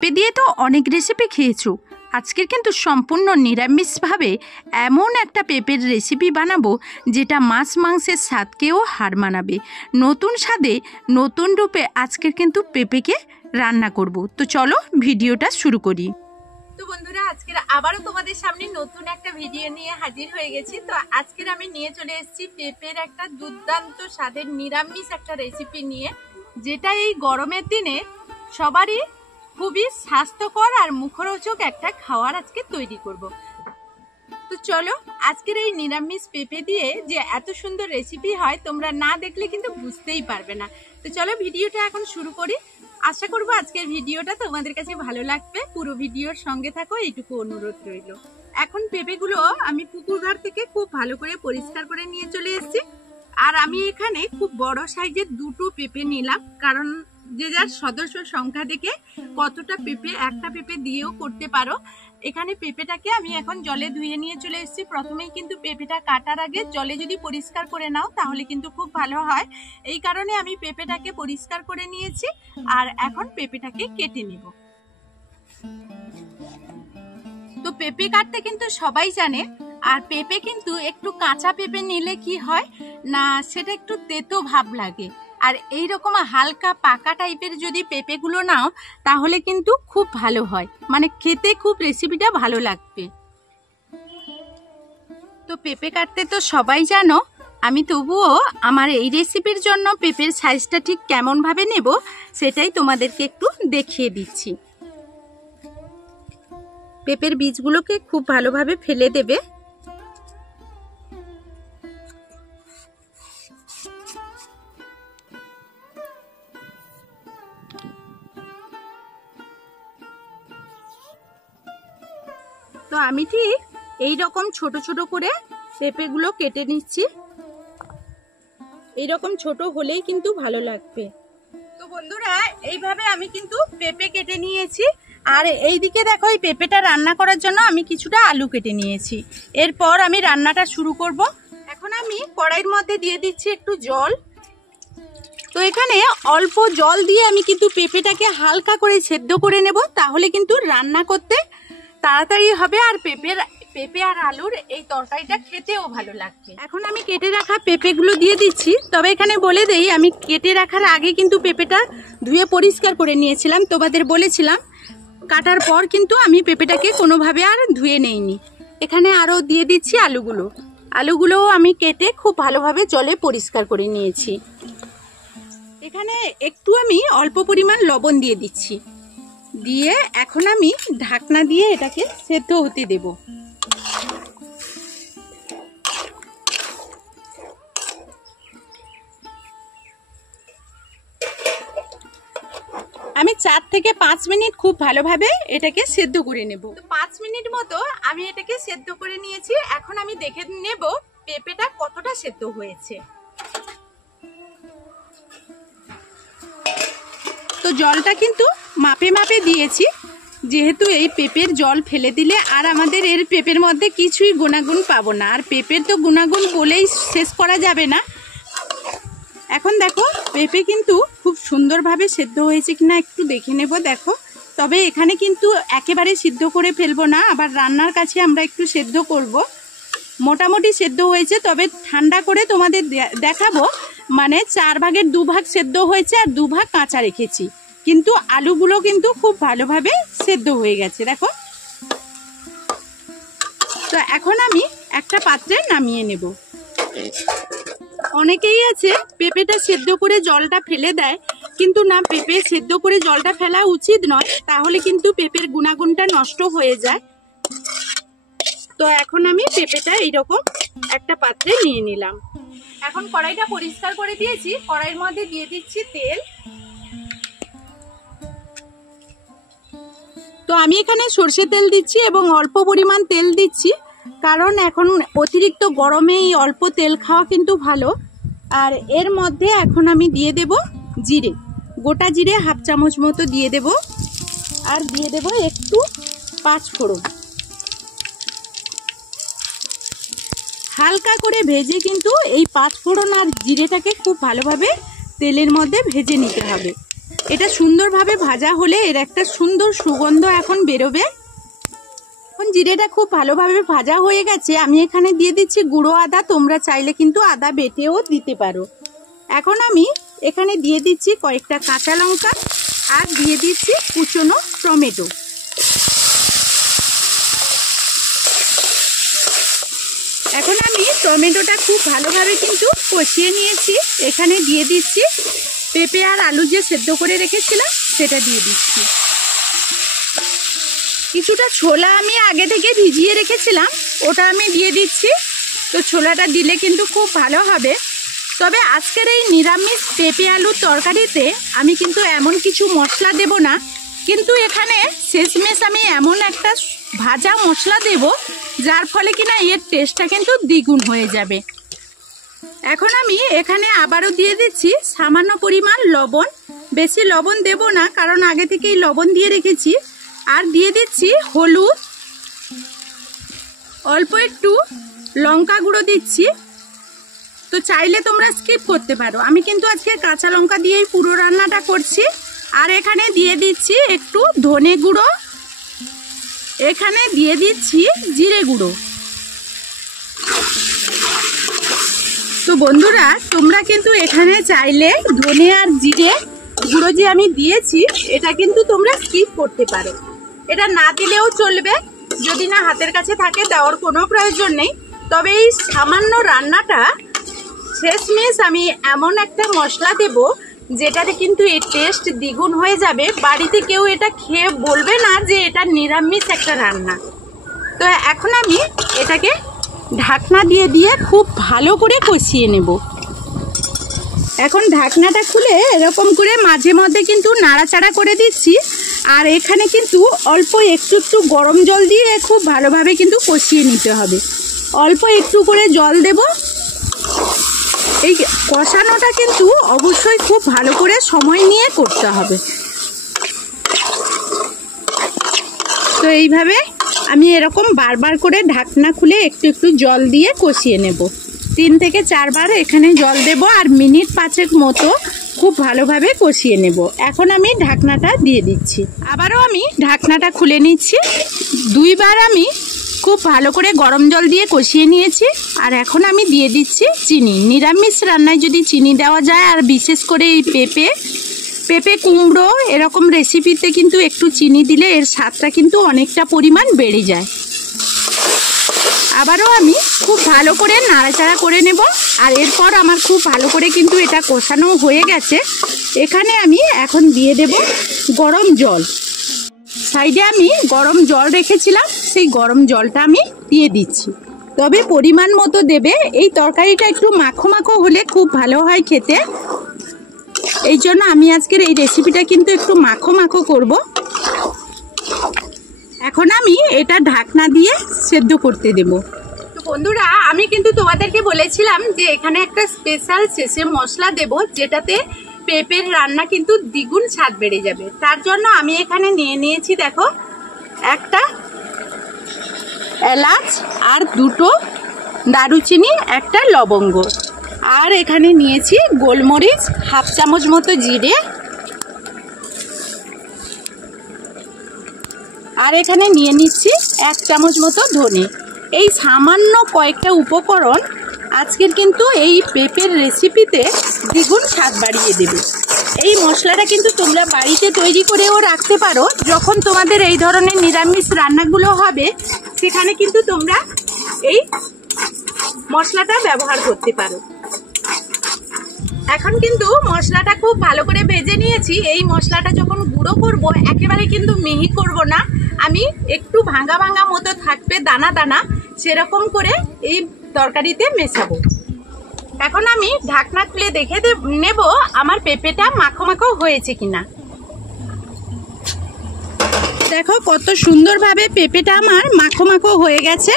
পেঁপে দিয়ে তো অনেক রেসিপি খেয়েছো, আজকের কিন্তু সম্পূর্ণ নিরামিষভাবে এমন একটা পেঁপের রেসিপি বানাবো যেটা মাছ মাংসের স্বাদকেও হার মানাবে। নতুন স্বাদে নতুন রূপে আজকের কিন্তু পেঁপেকে রান্না করব। তো চলো ভিডিওটা শুরু করি। তো বন্ধুরা, আজকের আবারও তোমাদের সামনে নতুন একটা ভিডিও নিয়ে হাজির হয়ে গেছি। তো আজকের আমি নিয়ে চলে এসেছি পেঁপের একটা দুর্দান্ত স্বাদের নিরামিষ একটা রেসিপি নিয়ে, যেটা এই গরমের দিনে সবারই খুবই স্বাস্থ্যকর আর মুখরোচক একটা খাবার আজকে তৈরি করব। তো চলো, আজকের এই নিরামিষ পেঁপে দিয়ে যে এত সুন্দর রেসিপি হয় তোমরা না দেখলে কিন্তু বুঝতেই পারবে না। তো চলো ভিডিওটা এখন শুরু করি। আশা করবো আজকের ভিডিওটা তোমাদের কাছে ভালো লাগবে। পুরো ভিডিওর সঙ্গে থাকো, এইটুকু অনুরোধ রইল। এখন পেঁপেগুলো আমি পুকুর ঘাট থেকে খুব ভালো করে পরিষ্কার করে নিয়ে চলে এসেছি। আর আমি এখানে খুব বড় সাইজের দুটো পেঁপে নিলাম, কারণ যে যার সদস্য সংখ্যা দেখে কতটা পেঁপে একটা পেঁপে দিয়েও করতে পারো। এখানে পেঁপেটাকে আমি এখন জলে ধুয়ে নিয়ে চলে এসেছি। প্রথমেই কিন্তু পেঁপেটা কাটার আগে জলে যদি পরিষ্কার করে নাও তাহলে কিন্তু খুব ভালো হয়। এই কারণে আমি পেঁপেটাকে পরিষ্কার করে নিয়েছি আর এখন পেঁপেটাকে কেটে নিব। তো পেঁপে কাটতে কিন্তু সবাই জানে, আর পেঁপে কিন্তু একটু কাঁচা পেঁপে নিলে কি হয় না, সেটা একটু তেতো ভাব লাগে। আর এই রকম হালকা পাকা টাইপের যদি পেঁপেগুলো নাও তাহলে কিন্তু খুব ভালো হয়, মানে খেতে খুব রেসিপিটা ভালো লাগবে। তো পেঁপে কাটতে তো সবাই জানো, আমি তবুও আমার এই রেসিপির জন্য পেঁপের সাইজটা ঠিক কেমন ভাবে নেব সেটাই তোমাদেরকে একটু দেখিয়ে দিচ্ছি। পেঁপের বীজগুলোকে খুব ভালোভাবে ফেলে দেবে। তো আমি ঠিক এইরকম ছোট ছোট করে পেঁপেগুলো কেটে নিচ্ছি। এইরকম ছোট হলেই কিন্তু ভালো লাগবে। তো বন্ধুরা, এইভাবে আমি কিন্তু পেঁপে কেটে নিয়েছি। আর এইদিকে দেখো, এই পেঁপেটা রান্না করার জন্য আমি কিছুটা আলু কেটে নিয়েছি। এরপর আমি রান্নাটা শুরু করব। এখন আমি কড়াইয়ের মধ্যে দিয়ে দিচ্ছি একটু জল। তো এখানে অল্প জল দিয়ে আমি কিন্তু পেঁপেটাকে হালকা করে সেদ্ধ করে নেব, তাহলে কিন্তু রান্না করতে তাড়াতাড়ি হবে আর পেঁপে আর আলুর এই তরকারিটা খেতেও ভালো লাগবে। এখন আমি কেটে রাখা পেঁপেগুলো দিয়ে দিচ্ছি। তবে এখানে বলে দেই, আমি কেটে রাখার আগে কিন্তু পেঁপেটা ধুয়ে পরিষ্কার করে নিয়েছিলাম। তোমাদের বলেছিলাম কাটার পর কিন্তু আমি পেঁপেটাকে কোনোভাবে আর ধুয়ে নেইনি। এখানে আরও দিয়ে দিচ্ছি আলুগুলোও আমি কেটে খুব ভালোভাবে জলে পরিষ্কার করে নিয়েছি। এখানে একটু আমি অল্প পরিমাণ লবণ দিয়ে দিচ্ছি, দিয়ে এখন আমি ঢাকনা দিয়ে এটাকে সেদ্ধ হতে দেব। আমি 4 থেকে 5 মিনিট খুব ভালোভাবে এটাকে সেদ্ধ করে নেব। তো 5 মিনিট মতো আমি এটাকে সেদ্ধ করে নিয়েছি। এখন আমি দেখে নেব পেঁপেটা কতটা সেদ্ধ হয়েছে। তো জলটা কিন্তু মাপে মাপে দিয়েছি, যেহেতু এই পেঁপের জল ফেলে দিলে আর আমাদের এর পেঁপের মধ্যে কিছুই গুণাগুণ পাবো না। আর পেঁপের তো গুণাগুণ বলেই শেষ করা যাবে না। এখন দেখো পেঁপে কিন্তু খুব সুন্দরভাবে সেদ্ধ হয়েছে কিনা একটু দেখে নেব। দেখো, তবে এখানে কিন্তু একেবারে সিদ্ধ করে ফেলবো না, আবার রান্নার কাছে আমরা একটু সেদ্ধ করব। মোটামুটি সেদ্ধ হয়েছে, তবে ঠান্ডা করে তোমাদের দেখাবো। মানে 4 ভাগের 2 ভাগ সেদ্ধ হয়েছে আর 2 ভাগ কাঁচা রেখেছি, কিন্তু আলুগুলো কিন্তু খুব ভালোভাবে সেদ্ধ হয়ে গেছে। দেখো, তো এখন আমি একটা পাত্রে নামিয়ে নেব। অনেকেই আছে পেঁপেটা সেদ্ধ করে জলটা ফেলে দেয়, কিন্তু না, পেঁপে সেদ্ধ করে জলটা ফেলা উচিত নয়, তাহলে কিন্তু পেঁপের গুণাগুণটা নষ্ট হয়ে যায়। তো এখন আমি পেঁপেটা এইরকম একটা পাত্রে নিয়ে নিলাম। এখন কড়াইটা পরিষ্কার করে দিয়েছি, কড়াইয়ের মধ্যে দিয়ে দিচ্ছি তেল। তো আমি এখানে সরষে তেল দিচ্ছি এবং অল্প পরিমাণ তেল দিচ্ছি, কারণ এখন অতিরিক্ত গরমে এই অল্প তেল খাওয়া কিন্তু ভালো। আর এর মধ্যে এখন আমি দিয়ে দেব জিরে, গোটা জিরে 1/2 চামচ মতো দিয়ে দেব। আর দিয়ে দেব একটু 5 ফোড়ন। হালকা করে ভেজে কিন্তু এই 5 ফোড়ন আর জিরেটাকে খুব ভালোভাবে তেলের মধ্যে ভেজে নিতে হবে। এটা সুন্দরভাবে ভাজা হলে এর একটা সুন্দর সুগন্ধ এখন বেরোবে। এখন জিরেটা খুব ভালোভাবে ভাজা হয়ে গেছে, আমি এখানে দিয়ে দিচ্ছি গুঁড়ো আদা। তোমরা চাইলে কিন্তু আদা বেটেও দিতে পারো। এখন আমি এখানে দিয়ে দিচ্ছি কয়েকটা কাঁচা লঙ্কা আর দিয়ে দিচ্ছি কুচনো টমেটো। এখন আমি টমেটোটা খুব ভালোভাবে কিন্তু কষিয়ে নিয়েছি। এখানে দিয়ে দিচ্ছি পেঁপে আর আলু যে সেদ্ধ করে রেখেছিলাম সেটা দিয়ে দিচ্ছি। কিছুটা ছোলা আমি আগে থেকে ভিজিয়ে রেখেছিলাম, ওটা আমি দিয়ে দিচ্ছি। তো ছোলাটা দিলে কিন্তু খুব ভালো হবে। তবে আজকের এই নিরামিষ পেঁপে আলুর তরকারিতে আমি কিন্তু এমন কিছু মশলা দেব না, কিন্তু এখানে শেষমেশ আমি এমন একটা ভাজা মশলা দেব যার ফলে কিনা এর টেস্টটা কিন্তু দ্বিগুণ হয়ে যাবে। এখন আমি এখানে আবারও দিয়ে দিচ্ছি সামান্য পরিমাণ লবণ। বেশি লবণ দেব না, কারণ আগে থেকেই লবণ দিয়ে রেখেছি। আর দিয়ে দিচ্ছি হলুদ, অল্প একটু লঙ্কা গুঁড়ো দিচ্ছি। তো চাইলে তোমরা স্কিপ করতে পারো, আমি কিন্তু আজকে কাঁচা লঙ্কা দিয়েই পুরো রান্নাটা করছি। আর এখানে দিয়ে দিচ্ছি একটু ধনে গুঁড়ো, এখানে দিয়ে দিচ্ছি জিরে গুঁড়ো। তো বন্ধুরা, তোমরা কিন্তু এখানে চাইলে ধনে আর জিরে গুঁড়ো যে আমি দিয়েছি এটা কিন্তু তোমরা স্কিপ করতে পারো, এটা না দিলেও চলবে। যদি না হাতের কাছে থাকে দেওয়ার কোনো প্রয়োজন নেই। তবে এই সামান্য রান্নাটা শেষমেশ আমি এমন একটা মশলা দেব যেটাতে কিন্তু এর টেস্ট দ্বিগুণ হয়ে যাবে। বাড়িতে কেউ এটা খেয়ে বলবে না যে এটা নিরামিষ একটা রান্না। তো এখন আমি এটাকে ঢাকনা দিয়ে দিয়ে খুব ভালো করে কষিয়ে নেব। এখন ঢাকনাটা খুলে এরকম করে মাঝে মধ্যে কিন্তু নাড়াচাড়া করে দিচ্ছি। আর এখানে কিন্তু অল্প একটু একটু গরম জল দিয়ে খুব ভালোভাবে কিন্তু কষিয়ে নিতে হবে। অল্প একটু করে জল দেব। এই কষানোটা কিন্তু অবশ্যই খুব ভালো করে সময় নিয়ে করতে হবে। তো এইভাবে আমি এরকম বারবার করে ঢাকনা খুলে একটু একটু জল দিয়ে কষিয়ে নেব। 3 থেকে 4 বার এখানে জল দেব আর মিনিট 5 মতো খুব ভালোভাবে কষিয়ে নেব। এখন আমি ঢাকনাটা দিয়ে দিচ্ছি। আবারও আমি ঢাকনাটা খুলে নিচ্ছি। 2 বার আমি খুব ভালো করে গরম জল দিয়ে কষিয়ে নিয়েছি। আর এখন আমি দিয়ে দিচ্ছি চিনি। নিরামিষ রান্নায় যদি চিনি দেওয়া যায়, আর বিশেষ করে এই পেঁপে কুমড়ো এরকম রেসিপিতে কিন্তু একটু চিনি দিলে এর স্বাদটা কিন্তু অনেকটা পরিমাণ বেড়ে যায়। আবারও আমি খুব ভালো করে নাড়াচাড়া করে নেব। আর এরপর আমার খুব ভালো করে কিন্তু এটা কষানো হয়ে গেছে। এখানে আমি এখন দিয়ে দেব গরম জল। সাইডে আমি গরম জল রেখেছিলাম, সেই গরম জলটা আমি দিয়ে দিচ্ছি। তবে পরিমাণ মতো দেবে। এই তরকারিটা একটু মাখো মাখো হলে খুব ভালো হয় খেতে। এই জন্য আমি আজকের এই রেসিপিটা কিন্তু একটু মাখো মাখো করব। এখন আমি এটা ঢাকনা দিয়ে সেদ্ধ করতে দেব। তো বন্ধুরা, আমি কিন্তু তোমাদেরকে বলেছিলাম যে এখানে একটা স্পেশাল শেষে মশলা দেব যেটাতে পেঁপের রান্না কিন্তু দ্বিগুণ স্বাদ বেড়ে যাবে। তার জন্য আমি এখানে নিয়ে নিয়েছি, দেখো, একটা এলাচ আর 2টো দারুচিনি, একটা লবঙ্গ। আর এখানে নিয়েছি গোলমরিচ, 1/2 চামচ মতো জিরে। আর এখানে নিয়ে নিচ্ছি 1 চামচ মতো ধনে। এই সামান্য কয়েকটা উপকরণ আজকের কিন্তু এই পেঁপের রেসিপিতে দ্বিগুণ স্বাদ বাড়িয়ে দেবে। এই মশলাটা কিন্তু তোমরা বাড়িতে তৈরি করেও রাখতে পারো। যখন তোমাদের এই ধরনের নিরামিষ রান্নাগুলো হবে সেখানে কিন্তু তোমরা এই মশলাটা ব্যবহার করতে পারো। এখন কিন্তু মশলাটা খুব ভালো করে ভেজে নিয়েছি। এই মশলাটা যখন গুঁড়ো করব একেবারে কিন্তু মিহি করব না, আমি একটু ভাঙা ভাঙা মতো থাকবে, দানা দানা, সেরকম করে এই তরকারিতে মেশাবো। এখন আমি ঢাকনা খুলে দেখে নেব আমার পেঁপেটা মাখো মাখো হয়েছে কিনা। দেখো কত সুন্দরভাবে পেঁপেটা আমার মাখো মাখো হয়ে গেছে।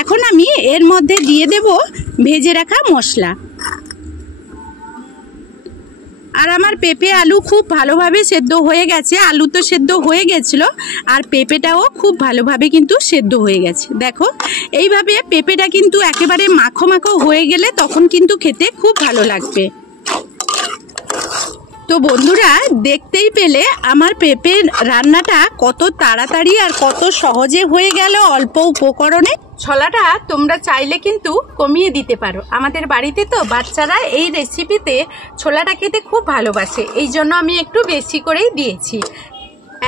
এখন আমি এর মধ্যে দিয়ে দেব ভেজে রাখা মশলা। আর আমার পেঁপে আলু খুব ভালোভাবে সেদ্ধ হয়ে গেছে। আলু তো সেদ্ধ হয়ে গেছিল, আর পেঁপেটাও খুব ভালোভাবে কিন্তু সেদ্ধ হয়ে গেছে। দেখো এইভাবে পেঁপেটা কিন্তু একেবারে মাখো মাখো হয়ে গেলে তখন কিন্তু খেতে খুব ভালো লাগবে। তো বন্ধুরা, দেখতেই পেলে আমার পেঁপের রান্নাটা কত তাড়াতাড়ি আর কত সহজে হয়ে গেল অল্প উপকরণে। ছোলাটা তোমরা চাইলে কিন্তু কমিয়ে দিতে পারো। আমাদের বাড়িতে তো বাচ্চারা এই রেসিপিতে ছোলাটা খেতে খুব ভালোবাসে, এই জন্য আমি একটু বেশি করেই দিয়েছি।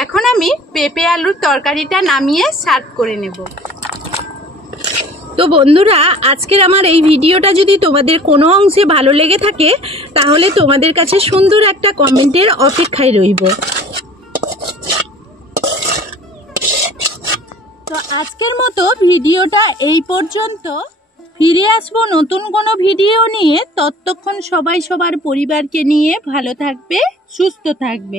এখন আমি পেঁপে আলুর তরকারিটা নামিয়ে সার্ভ করে নেব। তো বন্ধুরা, আজকের আমার এই ভিডিওটা যদি তোমাদের কোনো অংশে ভালো লেগে থাকে তাহলে তোমাদের কাছে সুন্দর একটা কমেন্টের অপেক্ষায় রইব। তো আজকের মতো ভিডিওটা এই পর্যন্ত। ফিরে আসবো নতুন কোনো ভিডিও নিয়ে। ততক্ষণ সবাই সবার পরিবারকে নিয়ে ভালো থাকবে, সুস্থ থাকবে।